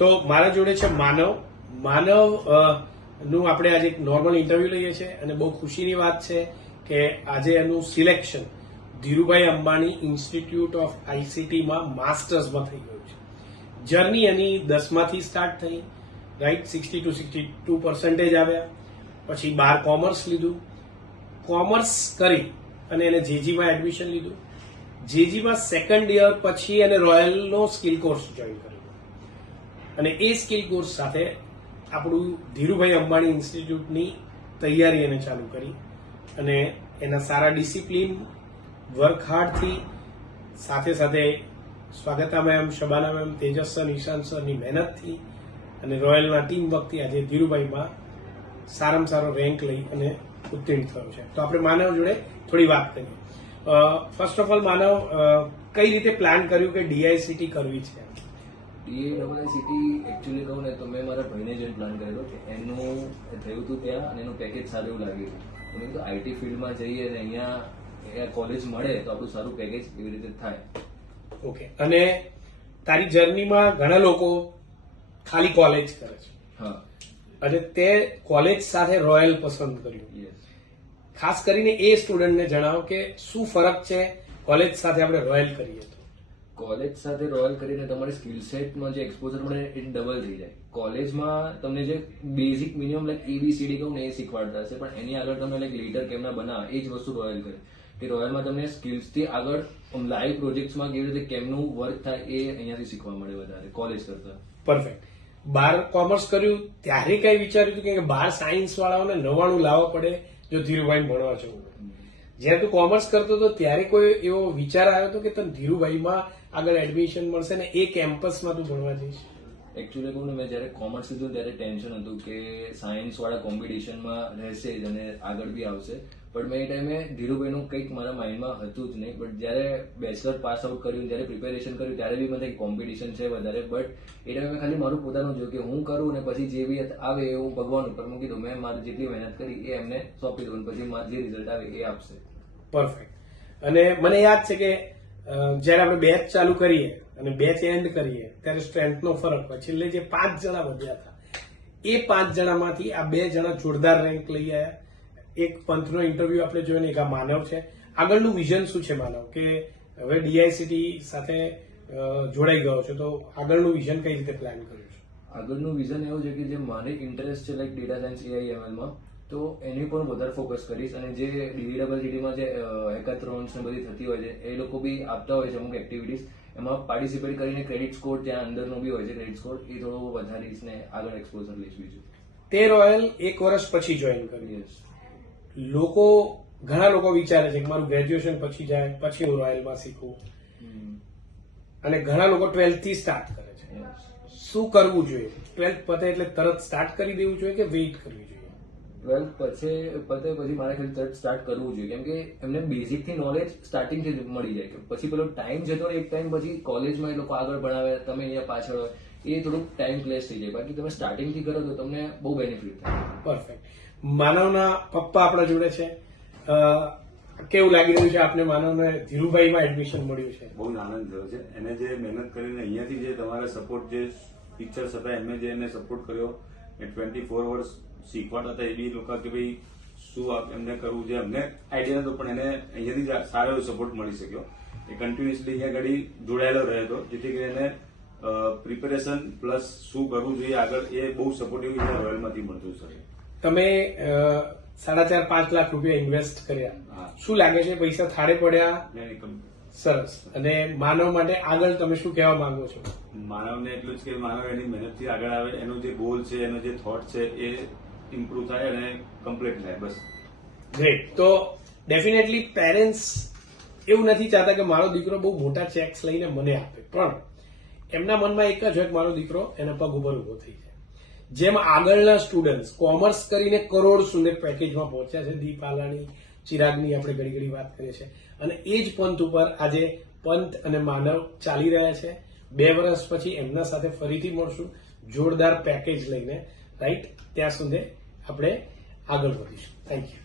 તો મારા જોડે છે માનવ નું આપણે આજે એક નોર્મલ ઇન્ટરવ્યુ લઈએ છીએ અને બહુ ખુશીની વાત છે કે આજે એનું selection Dhirubhai Ambani institute of આઈસીટીમાં માસ્ટર્સમાં થઈ ગયું છે. જર્ની એની 10માંથી સ્ટાર્ટ થઈ, રાઈટ, 60 to 62% આવ્યા. પછી 12 કોમર્સ લીધું, કોમર્સ કરી અને એને જેજીમાં એડમિશન લીધું. જેજીમાં સેકન્ડ યર પછી એને રોયલનો સ્કિલ કોર્સ જોઈન કર્યો અને એ સ્કિલ કોર્સ સાથે આપણું ધીરુભાઈ અંબાણી ઇન્સ્ટિટ્યૂટની તૈયારી એને ચાલુ કરી અને એના સારા ડિસિપ્લિન, વર્ક હાર્ડથી સાથે સાથે Swagata ma'am, Shabana ma'am, Tejas sir, Nishant સરની મહેનતથી અને રોયલના ટીમ વર્કથી આજે ધીરુભાઈમાં સારામાં સારો રેન્ક લઈ અને ઉત્તીર્ણ થયો છે. તો આપણે માનવ જોડે થોડી વાત કરીએ. ફર્સ્ટ ઓફ ઓલ માનવ, કઈ રીતે પ્લાન કર્યું કે ડીઆઈસીટી કરવી છે? ડીઆઈસીટી એકચ્યુઅલી કહું ને તો મેં મારા ભાઈને જ પ્લાન કરેલો કે એનું થયું હતું ત્યાં અને એનું પેકેજ સારું એવું લાગ્યું. તો મેં કીધું આઈટી ફિલ્ડમાં જઈએ અને અહીંયા કોલેજ મળે તો આપણું સારું પેકેજ એવી રીતે થાય. ઓકે. અને તારી જર્નીમાં ઘણા લોકો ખાલી કોલેજ કરે છે. હા. અને તે કોલેજ સાથે રોયલ પસંદ કર્યું. ખાસ કરીને એ સ્ટુડન્ટને જણાવો કે શું ફરક છે કોલેજ સાથે આપણે રોયલ કરીએ તો? કોલેજ સાથે રોયલ કરીને તમારે સ્કિલ સેટમાં જે એક્સપોઝર મળે એ ડબલ થઈ જાય. કોલેજમાં તમને જે બેઝિક મિનિમમ લાઈક એબીસીડી કહું ને એ શીખવાડતા હશે, પણ એની આગળ તમે લાઈક લીડર કેમના બનાવે એ જ વસ્તુ રોયલ કરે. કે રોયલમાં તમને સ્કિલ્સથી આગળ લાઈવ પ્રોજેક્ટ્સમાં કેવી રીતે કેમનું વર્ક થાય એ અહીંયાથી શીખવા મળે વધારે કોલેજ કરતા. પરફેક્ટ. 12 કોમર્સ કર્યું ત્યારે કઈ વિચાર્યું હતું કે 12 સાયન્સ વાળાઓને 99 લાવવા પડે જો ધીરુભાઈ ભણવા જવું? જ્યારે તું કોમર્સ કરતો હતો ત્યારે કોઈ એવો વિચાર આવ્યો હતો કે તને ધીરુભાઈમાં આગળ એડમિશન મળશે ને એ કેમ્પસમાં તું ભણવા જઈશ? એકચ્યુઅલી કહું ને, મેં જયારે કોમર્સ લીધું ત્યારે ટેન્શન હતું કે સાયન્સ વાળા કોમ્પિટિશનમાં રહેશે જ અને આગળ બી આવશે, પણ મેં એ ટાઈમે ધીરુભાઈનું કંઈક મારા માઇન્ડમાં હતું જ નહીં. બટ જયારે બેચલર પાસ આઉટ કર્યું, જયારે પ્રિપેરેશન કર્યું ત્યારે બી મને કોમ્પિટિશન છે વધારે, બટ એ ટાઈમે મેં ખાલી મારું પોતાનું જોયું કે હું કરું ને પછી જે બી આવે એ હું ભગવાન ઉપર મૂકી દઉં. મેં મારી જેટલી મહેનત કરી એ એમને સોંપી દઉં, પછી જે રિઝલ્ટ આવે એ આપશે. પરફેક્ટ. અને મને યાદ છે કે જયારે આપણે બેચ ચાલુ કરીએ અને બેચ એન્ડ કરીએ ત્યારે સ્ટ્રેન્થનો ફરક હોય. છેલ્લે જે 5 જણા વધ્યા હતા એ 5 જણામાંથી આ 2 જણા જોરદાર રેન્ક લઈ આવ્યા. એક પંથનો ઇન્ટરવ્યુ આપણે જોયો ને એક આ માનવ છે. આગળનું વિઝન શું છે માનવ, કે હવે ડીઆઈસીટી સાથે જોડાઈ ગયો છે તો આગળનું વિઝન કઈ રીતે પ્લાન કર્યું છે? આગળનું વિઝન એવું છે કે જે મારે ઇન્ટરેસ્ટ છે લાઈક ડેટા સાયન્સ, એઆઈ, એમએલમાં, તો એની પર વધારે ફોકસ કરીશ. અને જે ડીડીડબલજીડીમાં જે હેકાથ્રોન્સ ને બધી થતી હોય છે એ લોકો બી આપતા હોય છે અમુક એક્ટિવિટીઝ, એમાં પાર્ટિસિપેટ કરીને ક્રેડિટ સ્કોર ત્યાં અંદરનો બી હોય છે ક્રેડિટ સ્કોર, એ થોડો વધારીશ ને આગળ એક્સપોઝર લઈશ. બીજું તે રોયલ 1 વર્ષ પછી જોઈન કર્યું. ઘણા લોકો વિચારે છે કે મારું ગ્રેજ્યુએશન પછી જાય પછી હું રોયલમાં શીખું, અને ઘણા લોકો 12th થી સ્ટાર્ટ કરે છે. શું કરવું જોઈએ? 12th પતે એટલે તરત સ્ટાર્ટ કરી દેવું જોઈએ કે વેઇટ કરવી જોઈએ? 12th પતે પછી મારે ખાલી તરત સ્ટાર્ટ કરવું જોઈએ, કેમ કે એમને બેઝિક થી નોલેજ સ્ટાર્ટિંગ થી મળી જાય. પછી પેલો ટાઈમ જતો રહે, એક ટાઈમ પછી કોલેજમાં એ લોકો આગળ ભણાવે, તમે અહીંયા પાછળ હોય, એ થોડુંક ટાઈમ ક્લેશ થઈ જાય. બાકી તમે સ્ટાર્ટિંગ થી કરો તો તમને બહુ બેનિફિટ થાય. પરફેક્ટ. માનવના પપ્પા આપણા જોડે છે. કેવું લાગી રહ્યું છે આપને માનવને ધીરુભાઈમાં એડમિશન મળ્યું છે? બહુ આનંદ થયો છે. એને જે મહેનત કરીને અહીંયાથી જે તમારા સપોર્ટ, જે ટીચર્સ હતા એમને જે એને સપોર્ટ કર્યો, એ 24 વર્ષ શીખવાડતા હતા, એ બી લોકો કે ભાઈ શું એમને કરવું છે અમને આઈડિયા નતો, પણ એને અહીંયાથી સારો એવો સપોર્ટ મળી શક્યો. એ કન્ટિન્યુઅસલી અહીંયા ઘડી જોડાયેલો રહ્યો હતો, જેથી કરીને પ્રિપેરેશન પ્લસ શું કરવું જોઈએ આગળ એ બહુ સપોર્ટિવ રોયલમાંથી મળતું છે. તમે 4.5-5 લાખ રૂપિયા ઇન્વેસ્ટ કર્યા, શું લાગે છે પૈસા થાળે પડ્યા? સરસ. અને માનવ માટે આગળ તમે શું કહેવા માંગો છો? માનવને એટલું જ કે માનવ એની મહેનતથી આગળ આવે, એનો જે ગોલ છે, એનો જે થોટ છે એ ઇમ્પ્રુવ થાય અને કમ્પ્લીટ થાય. બસ. ગ્રેટ. તો ડેફિનેટલી પેરેન્ટ્સ એવું નથી ચાહતા કે મારો દીકરો બહુ મોટા ચેક્સ લઈને મને આપે, પણ એમના મનમાં એક જ હોય કે મારો દીકરો એના પગ ઉપર ઉભો થઈ જાય. જેમ આગળના સ્ટુડન્ટ કોમર્સ કરીને કરોડ સુધી પેકેજમાં પહોંચ્યા છે, દીપ આલાણી, ચિરાગની આપણે ઘડી ઘડી વાત કરીએ છીએ, અને એ જ પંથ ઉપર આજે પંથ અને માનવ ચાલી રહ્યા છે. 2 વર્ષ પછી એમના સાથે ફરીથી મળશું જોરદાર પેકેજ લઈને, રાઈટ? ત્યાં સુધી આપણે આગળ વધીશું. Thank you.